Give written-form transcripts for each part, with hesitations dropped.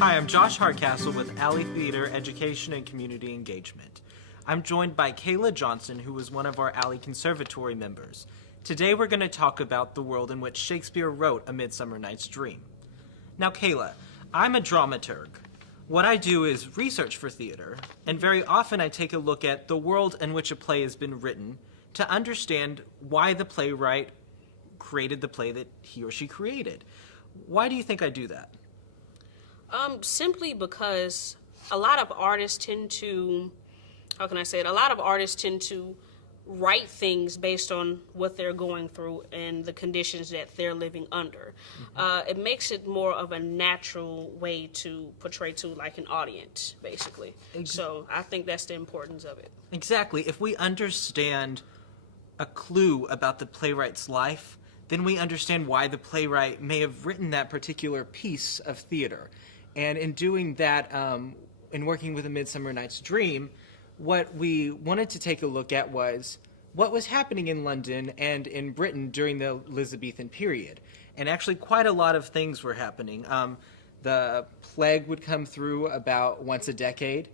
Hi, I'm Josh Hardcastle with Alley Theater Education and Community Engagement. I'm joined by Kayla Johnson, who is one of our Alley Conservatory members. Today we're going to talk about the world in which Shakespeare wrote A Midsummer Night's Dream. Now, Kayla, I'm a dramaturg. What I do is research for theater, and very often I take a look at the world in which a play has been written to understand why the playwright created the play that he or she created. Why do you think I do that? Simply because a lot of artists tend to, a lot of artists tend to write things based on what they're going through and the conditions that they're living under. It makes it more of a natural way to portray to like an audience, basically. So I think that's the importance of it. Exactly. If we understand a clue about the playwright's life, then we understand why the playwright may have written that particular piece of theater. And in doing that, in working with A Midsummer Night's Dream, what we wanted to take a look at was what was happening in London and in Britain during the Elizabethan period. And actually quite a lot of things were happening. The plague would come through about once a decade.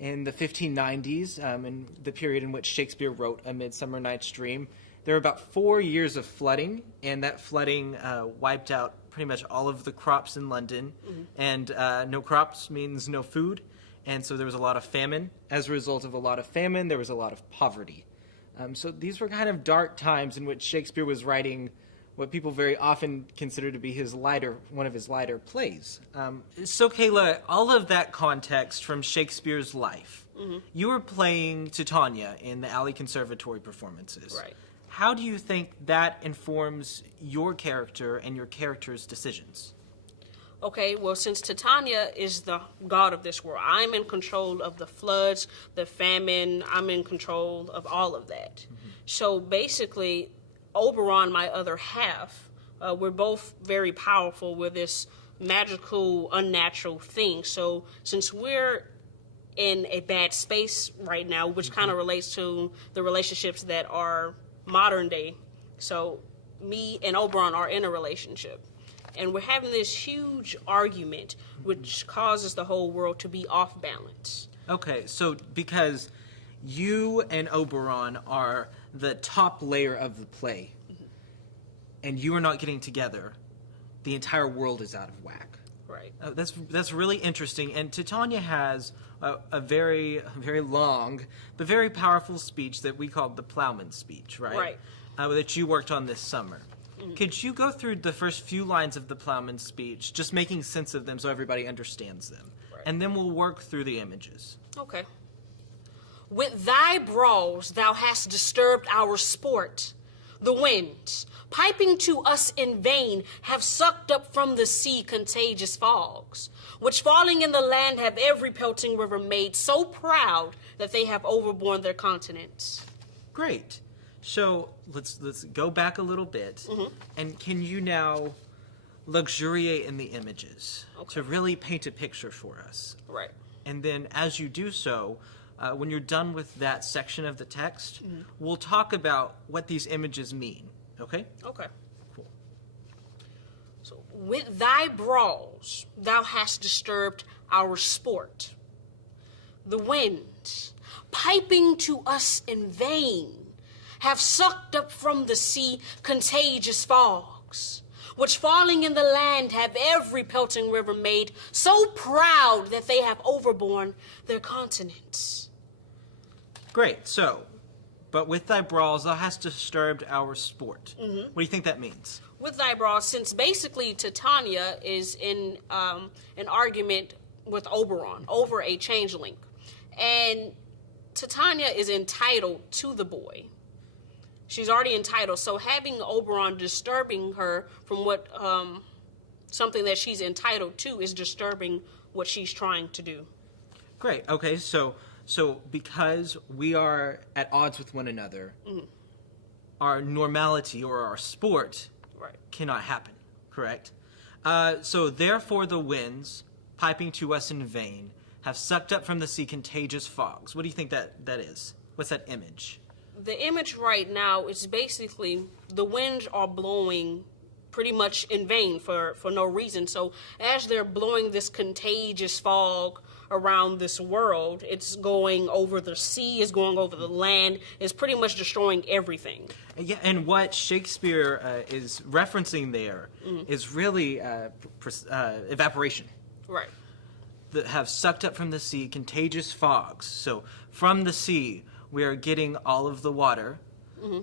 In the 1590s, in the period in which Shakespeare wrote A Midsummer Night's Dream, there were about 4 years of flooding, and that flooding wiped out pretty much all of the crops in London. And no crops means no food, and so there was a lot of famine. As a result of a lot of famine, there was a lot of poverty. So these were kind of dark times in which Shakespeare was writing what people very often consider to be one of his lighter plays. So Kayla, all of that context from Shakespeare's life, you were playing Titania in the Alley Conservatory performances. Right. How do you think that informs your character and your character's decisions? Okay, well, since Titania is the god of this world, I'm in control of the floods, the famine, I'm in control of all of that. So basically, Oberon, my other half, we're both very powerful. We're this magical, unnatural thing. So since we're in a bad space right now, which kind of relates to the relationships that are modern day, so me and Oberon are in a relationship. And we're having this huge argument, which causes the whole world to be off balance. Okay, so because you and Oberon are the top layer of the play, and you are not getting together, the entire world is out of whack. Right. That's really interesting. And Titania has a very, very long but very powerful speech that we called the Plowman's Speech, right? Right. That you worked on this summer. Could you go through the first few lines of the Plowman's Speech, just making sense of them so everybody understands them? Right. And then we'll work through the images. Okay. With thy brawls thou hast disturbed our sport. The winds, piping to us in vain, have sucked up from the sea contagious fogs, which falling in the land have every pelting river made so proud that they have overborne their continents. Great. So let's go back a little bit, and can you now luxuriate in the images to really paint a picture for us? Right. And then as you do so, when you're done with that section of the text, we'll talk about what these images mean, okay? Okay. Cool. So, with thy brawls thou hast disturbed our sport. The winds, piping to us in vain, have sucked up from the sea contagious fogs, which falling in the land have every pelting river made so proud that they have overborne their continents. Great. So, but with thy brawls thou hast disturbed our sport. What do you think that means? With thy brawls, since basically Titania is in an argument with Oberon over a changeling, and Titania is entitled to the boy. She's already entitled, so having Oberon disturbing her from what something that she's entitled to is disturbing what she's trying to do. Great. Okay, so because we are at odds with one another, our normality or our sport cannot happen, correct? So therefore the winds, piping to us in vain, have sucked up from the sea contagious fogs. What do you think that is? What's that image? The image right now is basically the winds are blowing pretty much in vain for no reason. So as they're blowing this contagious fog around this world, it's going over the sea, it's going over the land, it's pretty much destroying everything. Yeah, and what Shakespeare is referencing there is really evaporation. Right. That have sucked up from the sea contagious fogs. So from the sea, we are getting all of the water,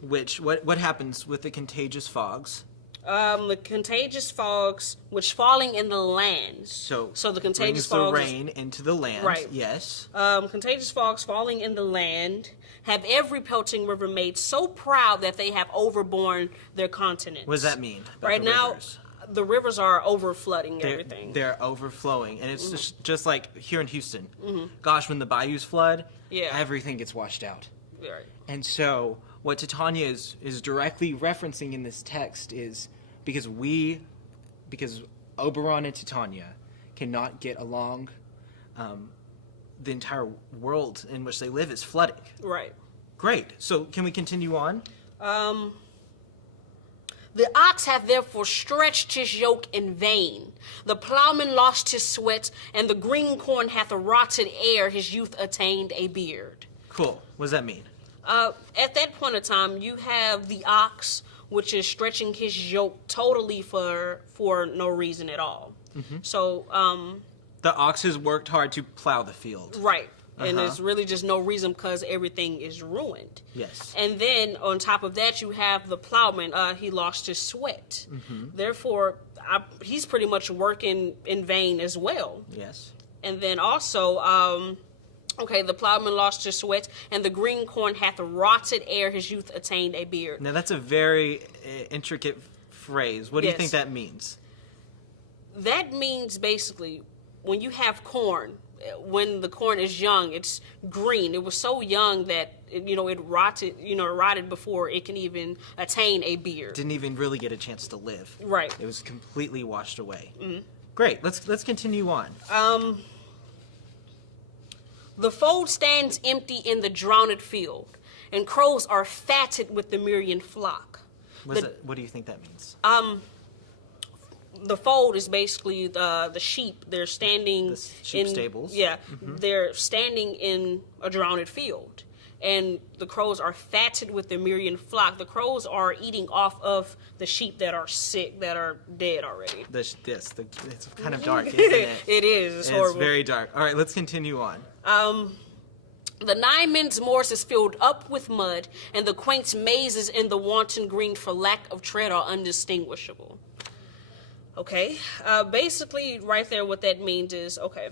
which, what happens with the contagious fogs? The contagious fogs, which falling in the land. So the contagious brings the fogs, rain into the land. Right. Yes. Contagious fogs falling in the land have every pelting river made so proud that they have overborne their continents. What does that mean? About Right the now, rivers? the rivers are overflooding everything. They're overflowing, and it's just like here in Houston. Gosh, when the bayous flood, everything gets washed out. Right. And so what Titania is directly referencing in this text is because Oberon and Titania cannot get along, the entire world in which they live is flooding. Right. Great. So can we continue on? The ox hath therefore stretched his yoke in vain. The plowman lost his sweat, and the green corn hath rotted ere his youth attained a beard. Cool. What does that mean? At that point in time, you have the ox, which is stretching his yoke totally for no reason at all. So, The ox has worked hard to plow the field. right. And there's really just no reason because everything is ruined. Yes. And then on top of that, you have the plowman. He lost his sweat. Therefore, he's pretty much working in vain as well. Yes. And then also, the plowman lost his sweat, and the green corn hath rotted ere his youth attained a beard. Now that's a very intricate phrase. What do you Yes. think that means? That means basically when you have corn, when the corn is young, it's green. It was so young that it rotted before it can even attain a beard. Didn't even really get a chance to live. Right. It was completely washed away. Great. Let's continue on. The fold stands empty in the drowned field, and crows are fatted with the myriad flock. What do you think that means? The fold is basically the sheep. They're standing The sheep in stables. Yeah, they're standing in a drowned field, and the crows are fatted with the myriad flock. The crows are eating off of the sheep that are sick, that are dead already. It's kind of dark, isn't it? It is. It's It's horrible. very dark. All right, let's continue on. The 9 men's moors is filled up with mud, and the quaint mazes in the wanton green for lack of tread are undistinguishable. Okay, basically right there what that means is, okay.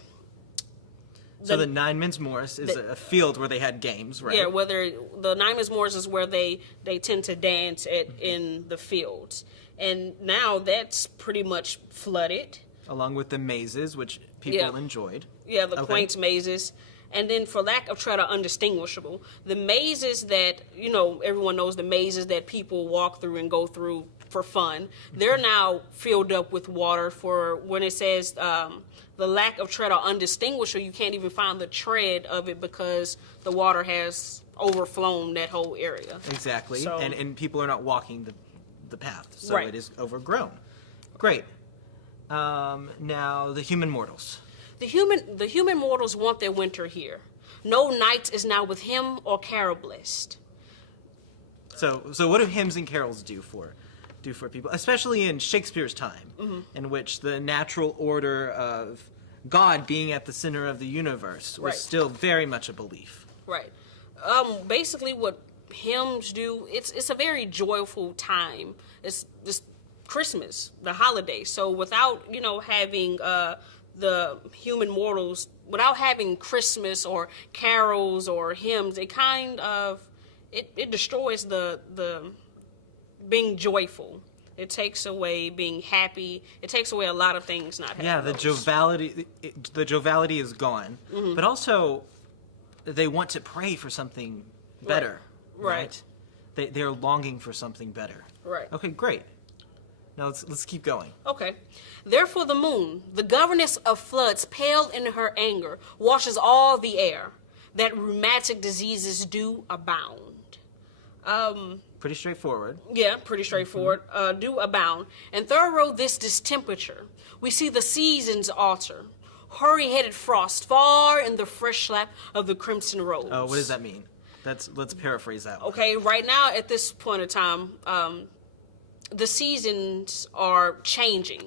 So the Nine Men's Moors is a field where they had games, right? Yeah, whether the 9 men's moors is where they tend to dance in the fields. And now that's pretty much flooded. Along with the mazes, which people enjoyed. Yeah, the Okay. quaint mazes. And then for lack of tread are undistinguishable. The mazes that, everyone knows the mazes that people walk through and go through for fun, they're now filled up with water for when it says the lack of tread are undistinguishable, you can't even find the tread of it because the water has overflown that whole area. Exactly. So- And people are not walking the path, so Right. it is overgrown. Great. Now, the human mortals. The human mortals want their winter here. No night is now with him or caroblist. So what do hymns and carols do for people, especially in Shakespeare's time, in which the natural order of God being at the center of the universe was Right. still very much a belief. Right. Basically, what hymns do, it's a very joyful time. It's Christmas, the holiday. So without having the human mortals, without having Christmas or carols or hymns, it kind of it destroys the being joyful. It takes away being happy. It takes away a lot of things not having Yeah, the those. joviality is gone, but also they want to pray for something better. Right. They're longing for something better. Right. Okay, great. Now let's keep going. Okay. Therefore the moon, the governess of floods, pale in her anger, washes all the air, that rheumatic diseases do abound. Pretty straightforward. Yeah, pretty straightforward. Do abound. And thorough this distemperature. We see the seasons alter. Hurry-headed frost far in the fresh lap of the crimson rose. Oh, what does that mean? Let's paraphrase that one. Okay, right now at this point in time, the seasons are changing.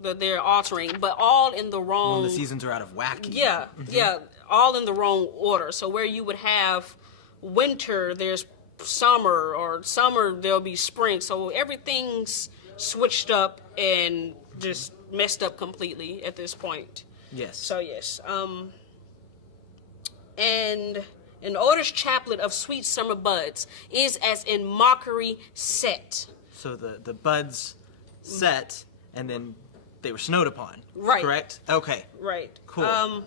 They're altering, but all in the wrong... Well, the seasons are out of whack. Yeah, yeah, all in the wrong order. So where you would have winter, there's summer, or summer, there'll be spring. So everything's switched up and just messed up completely at this point. Yes. So yes, and an odorous chaplet of sweet summer buds is as in mockery set. So the buds set, and then they were snowed upon. Right. Correct? Okay. Right. Cool.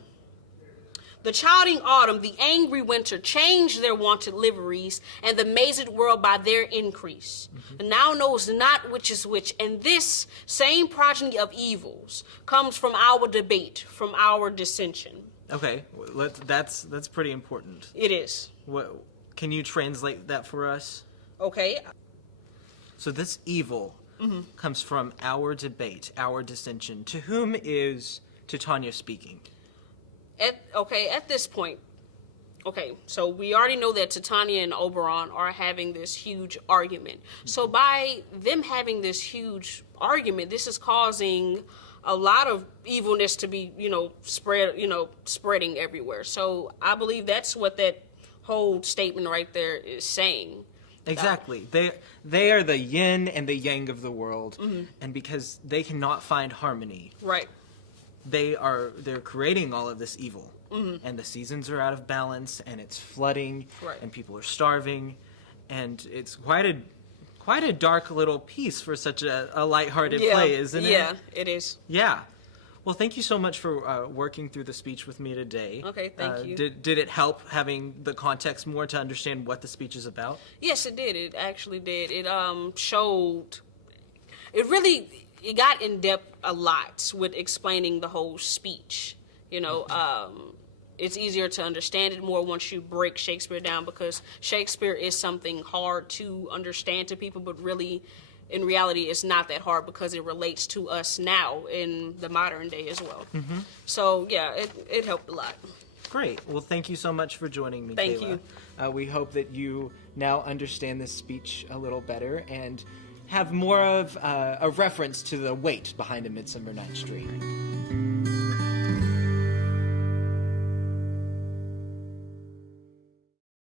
The chiding autumn, the angry winter, changed their wonted liveries, and the mazed world by their increase. And now knows not which is which, and this same progeny of evils comes from our debate, from our dissension. Okay. That's pretty important. It is. What can you translate that for us? Okay. So this evil comes from our debate, our dissension. To whom is Titania speaking? At this point, so we already know that Titania and Oberon are having this huge argument. So by them having this huge argument, this is causing a lot of evilness to be, spreading everywhere. So I believe that's what that whole statement right there is saying. Exactly. They are the yin and the yang of the world, and because they cannot find harmony, Right. they're creating all of this evil, and the seasons are out of balance, and it's flooding, Right. and people are starving, and it's quite a dark little piece for such a lighthearted play, isn't it? Yeah, it is. Yeah. Well, thank you so much for working through the speech with me today. Okay, thank you. Did it help having the context more to understand what the speech is about? Yes, it did. It actually did. It showed. It got in depth a lot with explaining the whole speech. It's easier to understand it more once you break Shakespeare down, because Shakespeare is something hard to understand to people, but really, in reality, it's not that hard because it relates to us now in the modern day as well. So, yeah, it helped a lot. Great. Well, thank you so much for joining me, Thank Kayla. We hope that you now understand this speech a little better and have more of a reference to the weight behind A Midsummer Night's Dream.